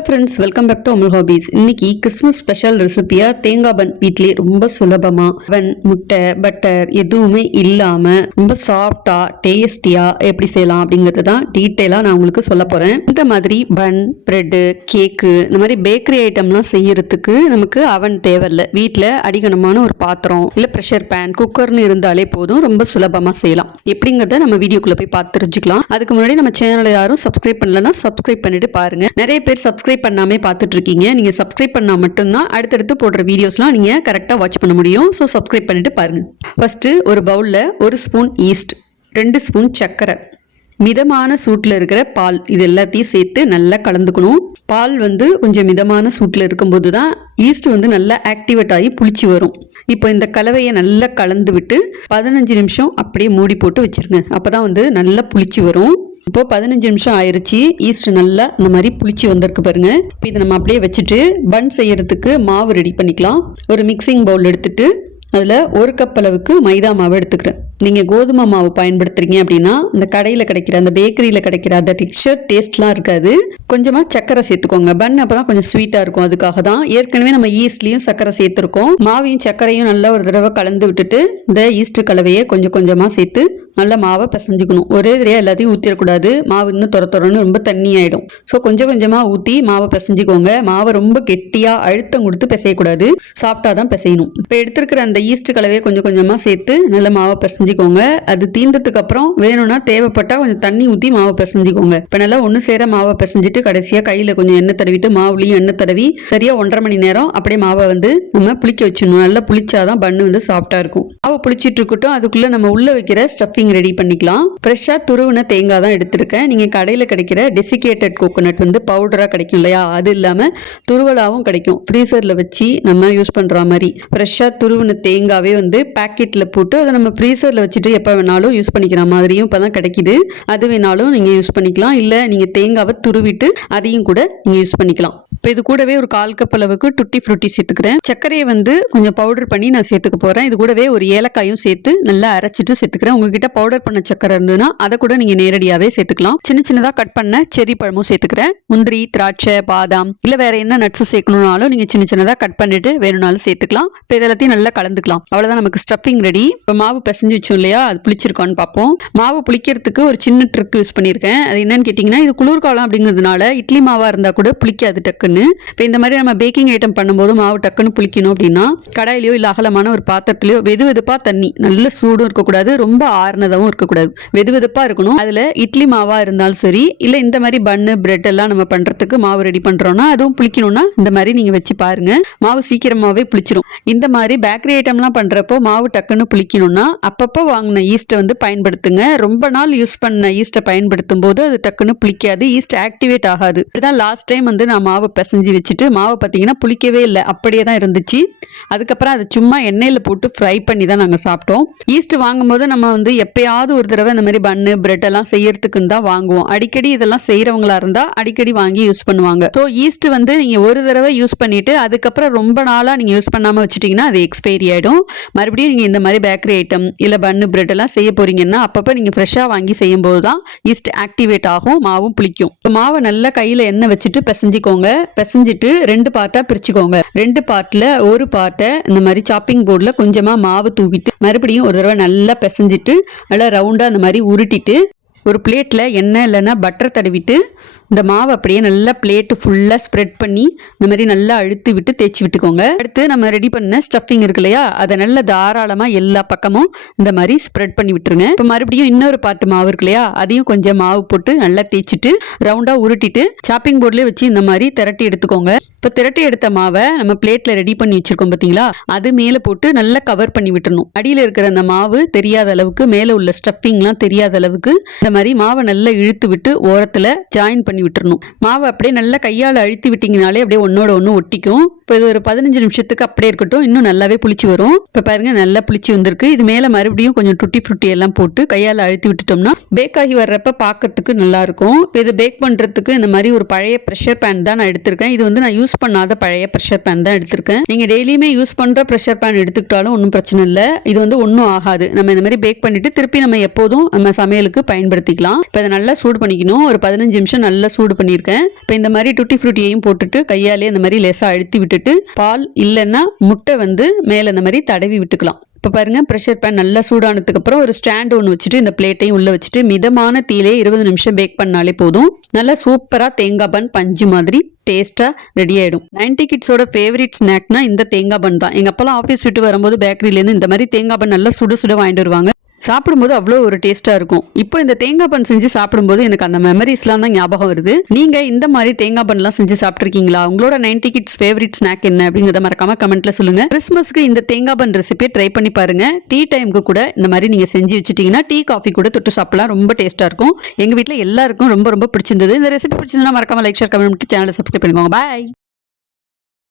Hello friends welcome back to Amal hobbies இன்னைக்கு Christmas special ரெசிபியா தேங்காய் பன் வீட்லயே ரொம்ப சுலபமா. பன் முட்டை பட்டர் எதுவுமே இல்லாம ரொம்ப சாஃப்டா டேஸ்டியா எப்படி செய்யலாம் அப்படிங்கறது தான் டீட்டெயிலா நான் உங்களுக்கு சொல்ல போறேன். இந்த மாதிரி பன் பிரெட்டு கேக்கு இந்த மாதிரி பேக்கரி ஐட்டம்லாம் செய்யறதுக்கு நமக்கு அவன் தேவையில்ல. வீட்ல அடிகனமான ஒரு பாத்திரம் இல்ல ப்ரெஷர் பேன் குக்கர்னு இருந்தாலே போதும் ரொம்ப சுலபமா செய்யலாம். எப்படிங்கறத நம்ம வீடியோக்குள்ள போய் பார்த்து தெரிஞ்சுக்கலாம். அதுக்கு முன்னாடி நம்ம சேனலை யாரும் சப்ஸ்கிரைப் பண்ணலன்னா சப்ஸ்கிரைப் பண்ணிட்டு பாருங்க. நிறைய பேர் சப்ஸ்கிரைப் பண்ணாமே பார்த்துட்ருக்கீங்க. நீங்கள் சப்ஸ்கிரைப் பண்ணால் மட்டும்தான் அடுத்தடுத்து போடுற வீடியோஸ்லாம் நீங்கள் கரெக்டாக வாட்ச் பண்ண முடியும். ஸோ சப்ஸ்கிரைப் பண்ணிவிட்டு பாருங்கள் ஃபஸ்ட்டு ஒரு பவுலில் ஒரு ஸ்பூன் ஈஸ்ட் ரெண்டு ஸ்பூன் சர்க்கரை. மிதமான சூட்டில் இருக்கிற பால் இது எல்லாத்தையும் சேர்த்து நல்லா கலந்துக்கணும். பால் வந்து கொஞ்சம் மிதமான சூட்டில் இருக்கும்போது தான் ஈஸ்ட் வந்து நல்லா ஆக்டிவேட் ஆகி புளிச்சு வரும். இப்போ இந்த கலவையை நல்லா கலந்து விட்டு பதினஞ்சு நிமிஷம் அப்படியே மூடி போட்டு வச்சிருங்க. அப்போ தான் வந்து நல்லா புளிச்சு வரும். இப்போ பதினஞ்சு நிமிஷம் ஆயிருச்சு. ஈஸ்ட் நல்லா இந்த மாதிரி புளிச்சு வந்திருக்கு பாருங்க. இப்போ இதை நம்ம அப்படியே வச்சுட்டு பன் செய்யறதுக்கு மாவு ரெடி பண்ணிக்கலாம். ஒரு மிக்சிங் பவுல் எடுத்துட்டு அதில் ஒரு கப் அளவுக்கு மைதா மாவு எடுத்துக்கிறேன். நீங்கள் கோதுமை மாவு பயன்படுத்துறீங்க அப்படின்னா இந்த கடையில் கிடைக்கிற அந்த பேக்கரியில் கிடைக்கிற அந்த டெக்ஸ்டர் டேஸ்ட்லாம் இருக்காது. கொஞ்சமாக சக்கரை சேர்த்துக்கோங்க. பன் அப்போ தான் கொஞ்சம் ஸ்வீட்டாக இருக்கும். அதுக்காக தான் ஏற்கனவே நம்ம ஈஸ்ட்லேயும் சக்கரை சேர்த்துருக்கோம். மாவையும் சர்க்கரையும் நல்லா ஒரு தடவை கலந்து விட்டுட்டு இந்த ஈஸ்ட் கலவையை கொஞ்சம் கொஞ்சமாக சேர்த்து நல்லா மாவை பிசைஞ்சுக்கணும். ஒரே தடவையாக எல்லாத்தையும் ஊற்றிடக்கூடாது மாவு இன்னும் துற துறன்னு ரொம்ப தண்ணி ஆகிடும் ஸோ கொஞ்சம் கொஞ்சமாக ஊற்றி மாவை பிசைஞ்சுக்கோங்க. மாவை ரொம்ப கெட்டியாக அழுத்தம் கொடுத்து பிசையக்கூடாது. சாஃப்டாக தான் பிசையணும். இப்போ எடுத்துருக்கிற அந்த ஈஸ்ட் கலவையை கொஞ்சம் கொஞ்சமாக சேர்த்து நல்லா மாவை பிசைஞ்சிக்கோங்க. அது தீந்ததுக்கு அப்புறம் வேணும்னா தேவைப்பட்டா கொஞ்சம் தண்ணி ஊற்றி மாவை பிசைஞ்சிக்கோங்க. இப்போ நல்லா ஒன்று சேர மாவை பிசைஞ்சிட்டு கடைசியாக கையில் கொஞ்சம் எண்ணெய் தடவிட்டு மாவுலையும் எண்ணெய் தடவி சரியாக ஒன்றரை மணி நேரம் அப்படியே மாவை வந்து நம்ம புளிக்க வச்சிடணும். நல்லா புளிச்சாதான் பண்ணு வந்து சாஃப்டாக இருக்கும். மாவு புளிச்சிட்டு இருக்கட்டும். அதுக்குள்ளே நம்ம உள்ளே வைக்கிற ஸ்டஃபிங் ரெடி பண்ணிக்கலாம். ஃப்ரெஷ்ஷாக துருவின தேங்காய் தான் எடுத்திருக்கேன். நீங்கள் கடையில் கிடைக்கிற டெசிகேட்டட் கோகோனட் வந்து பவுடராக கிடைக்கும் இல்லையா? அது இல்லாமல் துருவலாகவும் கிடைக்கும். ஃப்ரீசரில் வச்சு நம்ம யூஸ் பண்ணுற மாதிரி ஃப்ரெஷ்ஷாக துருவின தேங்காவே வந்து பேக்கெட்டில் போட்டு அதை நம்ம ஃப்ரீசரில் வச்சுட்டு எப்போ வேணாலும் யூஸ் பண்ணிக்கிற மாதிரியும் இப்போ தான் கிடைக்கிது. அது வேணாலும் நீங்கள் யூஸ் பண்ணிக்கலாம். இல்லை நீங்கள் தேங்காவை துருவிட்டு அதையும் கூட நீங்கள் யூஸ் பண்ணிக்கலாம். இப்போ இது கூடவே ஒரு கால் கப் அளவுக்கு டுட்டி ஃப்ரூட்டி சேர்த்துக்கிறேன். சர்க்கரையை வந்து கொஞ்சம் பவுடர் பண்ணி நான் சேர்த்துக்க போகிறேன் இது கூடவே ஒரு ஏலக்காயும் சேர்த்து நல்லா அரைச்சிட்டு சேர்த்துக்கிறேன். உங்ககிட்ட பவுடர் பண்ண சக்கரை இருந்ததுன்னா அதை கூட நீங்கள் நேரடியாகவே சேர்த்துக்கலாம். சின்ன சின்னதாக கட் பண்ண செரி பழமும் சேர்த்துக்கிறேன். முந்திரி திராட்சை பாதாம் இல்லை வேற என்ன நட்ஸ் சேர்க்கணும்னாலும் நீங்கள் சின்ன சின்னதாக கட் பண்ணிட்டு வேணும்னாலும் சேர்த்துக்கலாம். இப்போ இதெல்லாத்தையும் நல்லா கலந்துக்கலாம். அவ்வளோதான் நமக்கு ஸ்டஃபிங் ரெடி இப்போ மாவு பிசைஞ்சு வச்சோம் இல்லையா? அது புளிச்சிருக்கான்னு பார்ப்போம். மாவு புளிக்கிறதுக்கு ஒரு சின்ன ட்ரிக் யூஸ் பண்ணியிருக்கேன். அது என்னன்னு கேட்டிங்கன்னா இது குளிர்காலம் அப்படிங்கிறதுனால இட்லி மாவாக இருந்தால் கூட புளிக்காது டக்குன்னு. இப்போ இந்த மாதிரி நம்ம பேக்கிங் ஐட்டம் பண்ணும்போது மாவு டக்குன்னு புளிக்கணும் அப்படின்னா கடாயிலையோ இல்லை அகலமான ஒரு பாத்திரத்துலையோ வெது வெதுப்பாக தண்ணி நல்ல சூடும் இருக்கக்கூடாது ரொம்ப ஆறுனதாகவும் இருக்கக்கூடாது. வெது வெதுப்பாக இருக்கணும். அதில் இட்லி மாவாக இருந்தாலும் சரி இல்லை இந்த மாதிரி பன்னு பிரெட் எல்லாம் நம்ம பண்ணுறதுக்கு மாவு ரெடி பண்ணுறோன்னா அதுவும் புளிக்கணும்னா இந்த மாதிரி நீங்கள் வச்சு பாருங்க. மாவு சீக்கிரமாகவே புளிச்சிரும். இந்த மாதிரி பேக்கரி ஐட்டம்லாம் பண்ணுறப்போ மாவு டக்குன்னு புளிக்கணும்னா அப்பப்போ வாங்கின ஈஸ்ட்டை வந்து பயன்படுத்துங்க? ரொம்ப நாள் யூஸ் பண்ண ஈஸ்ட்டை பயன்படுத்தும் போது அது டக்குன்னு புளிக்காது. ஈஸ்ட் ஆக்டிவேட் ஆகாது. இப்படிதான் லாஸ்ட் டைம் வந்து நான் மாவை பிசைஞ்சு வச்சுட்டு மாவை பார்த்தீங்கன்னா புளிக்கவே இல்லை. அப்படியே தான் இருந்துச்சு. அதுக்கப்புறம் அதை சும்மா எண்ணெயில் போட்டு ஃப்ரை பண்ணி தான் நாங்கள் சாப்பிட்டோம். ஈஸ்ட் வாங்கும்போது நம்ம வந்து எப்பயாவது ஒரு தடவை இந்த மாதிரி பன்னு பிரெட் எல்லாம் செய்யறதுக்குன்னு தான் வாங்குவோம். அடிக்கடி இதெல்லாம் செய்கிறவங்களா இருந்தால் அடிக்கடி வாங்கி யூஸ் பண்ணுவாங்க. ஸோ ஈஸ்ட் வந்து நீங்கள் ஒரு தடவை யூஸ் பண்ணிட்டு அதுக்கப்புறம் ரொம்ப நாளாக நீங்கள் யூஸ் பண்ணாமல் வச்சுட்டிங்கன்னா அது எக்ஸ்பைரி ஆகிடும் மறுபடியும் நீங்கள் இந்த மாதிரி பேக்கரி ஐட்டம் இல்லை பன்னு பிரெட் எல்லாம் செய்ய போறீங்கன்னா அப்பப்போ நீங்கள் ஃப்ரெஷ்ஷாக வாங்கி செய்யும்போது தான் ஈஸ்ட் ஆக்டிவேட் ஆகும் மாவும் புளிக்கும். மாவை நல்லா கையில் எண்ணெய் வச்சுட்டு பிசைஞ்சிக்கோங்க. பிசைஞ்சிட்டு ரெண்டு பார்ட்டாக பிரிச்சுக்கோங்க. ரெண்டு பார்ட்டில் ஒரு பார்ட்டை இந்த மாதிரி சாப்பிங் போர்டில் கொஞ்சமாக மாவு தூவிட்டு மறுபடியும் ஒரு தடவை நல்லா பிசைஞ்சிட்டு நல்லா ரவுண்டாக அந்த மாதிரி உருட்டிட்டு ஒரு பிளேட்டில் எண்ணெய் இல்லைன்னா பட்டர் தடவிட்டு இந்த மாவு அப்படியே நல்லா பிளேட்டு ஃபுல்லாக ஸ்ப்ரெட் பண்ணி இந்த மாதிரி நல்லா அழுத்து விட்டு தேய்ச்சி விட்டுக்கோங்க. அடுத்து நம்ம ரெடி பண்ண ஸ்டஃபிங் இருக்கு இல்லையா? அதை நல்லா தாராளமாக எல்லா பக்கமும் இந்த மாதிரி ஸ்ப்ரெட் பண்ணி விட்டுருங்க. இப்போ மறுபடியும் இன்னொரு பாட்டு மாவு இருக்கு இல்லையா? அதையும் கொஞ்சம் மாவு போட்டு நல்லா தேய்ச்சிட்டு ரவுண்டாக உருட்டிட்டு சாப்பிங் போர்ட்லேயே வச்சு இந்த மாதிரி திரட்டி எடுத்துக்கோங்க. இப்போ திரட்டி எடுத்த மாவை நம்ம பிளேட்டில் ரெடி பண்ணி வச்சிருக்கோம் பார்த்தீங்களா அது மேலே போட்டு நல்லா கவர் பண்ணி விட்டுறணும். அடியில் இருக்கிற அந்த மாவு தெரியாத அளவுக்கு மேலே உள்ள ஸ்டஃபிங்லாம் தெரியாத அளவுக்கு இந்த மாதிரி மாவை நல்லா இழுத்து விட்டு ஓரத்தில் ஜாயின் பண்ணி விட்டுறணும். மாவை அப்படியே நல்லா கையால் அழுத்தி விட்டிங்கனாலே அப்படியே ஒன்றோட ஒன்று ஒட்டிக்கும். இப்போ இது ஒரு பதினஞ்சு நிமிஷத்துக்கு அப்படியே இருக்கட்டும். இன்னும் நல்லாவே புளிச்சு வரும். இப்போ பாருங்கள் நல்லா புளிச்சு வந்திருக்கு. இது மேலே மறுபடியும் கொஞ்சம் டுட்டி ஃப்ருட்டி எல்லாம் போட்டு கையால் அழுத்தி விட்டுட்டோம்னா பேக் ஆகி வர்றப்ப பார்க்கறதுக்கு நல்லாயிருக்கும் இப்போ இதை பேக் பண்ணுறதுக்கு இந்த மாதிரி ஒரு பழைய ப்ரெஷர் பேன் தான் நான் எடுத்திருக்கேன். இது வந்து நான் யூஸ் பண்ணாத பழைய ப்ரெஷர் பேன் தான் எடுத்திருக்கேன். நீங்கள் டெய்லியுமே யூஸ் பண்ணுற ப்ரெஷர் பேன் எடுத்துக்கிட்டாலும் ஒன்றும் பிரச்சனை இல்லை. இது வந்து ஒன்றும் ஆகாது. நம்ம இந்த மாதிரி பேக் பண்ணிவிட்டு திருப்பி நம்ம எப்போதும் நம்ம சமையலுக்கு பயன்படுத்திக்கலாம். இப்போ இதை நல்லா சூடு பண்ணிக்கணும். ஒரு பதினஞ்சு நிமிஷம் நல்லா சூடு பண்ணியிருக்கேன். இப்போ இந்த மாதிரி டுட்டி ஃப்ரூட்டியையும் போட்டுட்டு கையாலே இந்த மாதிரி லேசாக அழுத்தி விட்டுட்டு பால் இல்லைன்னா முட்டை வந்து மேலே இந்த மாதிரி தடவி விட்டுக்கலாம். இப்போ பாருங்க ப்ரெஷர் பேன் நல்லா சூடானதுக்கப்புறம் ஒரு ஸ்டாண்ட் ஒன்று வச்சுட்டு இந்த பிளேட்டையும் உள்ள வச்சுட்டு மிதமான தீலே இருபது நிமிஷம் பேக் பண்ணாலே போதும். நல்லா சூப்பராக தேங்காய் பன் பஞ்சு மாதிரி டேஸ்ட்டாக ரெடி ஆகிடும் நைன்டி கிட்ஸோட ஃபேவரட் ஸ்நாக்னா இந்த தேங்காய் பன் தான். எங்கள் அப்பெல்லாம் ஆஃபீஸ் விட்டு வரும்போது பேக்கரியிலேருந்து இந்த மாதிரி தேங்காய் பன் நல்லா சுட சுட வாங்கிட்டு வருவாங்க. சாப்பிடும்போது அவ்வளோ ஒரு டேஸ்ட்டாக இருக்கும். இப்போ இந்த தேங்காய் பன் செஞ்சு சாப்பிடும்போது எனக்கு அந்த மெமரிஸ்லாம் தான் ஞாபகம் வருது. நீங்கள் இந்த மாதிரி தேங்காய் பன்லாம் செஞ்சு சாப்பிட்ருக்கீங்களா உங்களோட நைன்டி கிட்ஸ் ஃபேவரட் ஸ்நாக் என்ன அப்படிங்கிறத மறக்காம கமெண்ட்ல சொல்லுங்க. கிறிஸ்மஸ்க்கு இந்த தேங்காய் பன் ரெசிபியை ட்ரை பண்ணி பாருங்க. டீ டைமுக்கு கூட இந்த மாதிரி நீங்கள் செஞ்சு வச்சுட்டீங்கன்னா டீ காஃபி கூட தொட்டு சாப்பிடலாம். ரொம்ப டேஸ்ட்டாக இருக்கும். எங்கள் வீட்டில் எல்லாருக்கும் ரொம்ப ரொம்ப பிடிச்சிருந்தது. இந்த ரெசிபி பிடிச்சிருந்தா மறக்காம லைக் ஷேர் கமெண்ட் சேனலை சப்ஸ்கிரைப் பண்ணிக்கோங்க. பாய்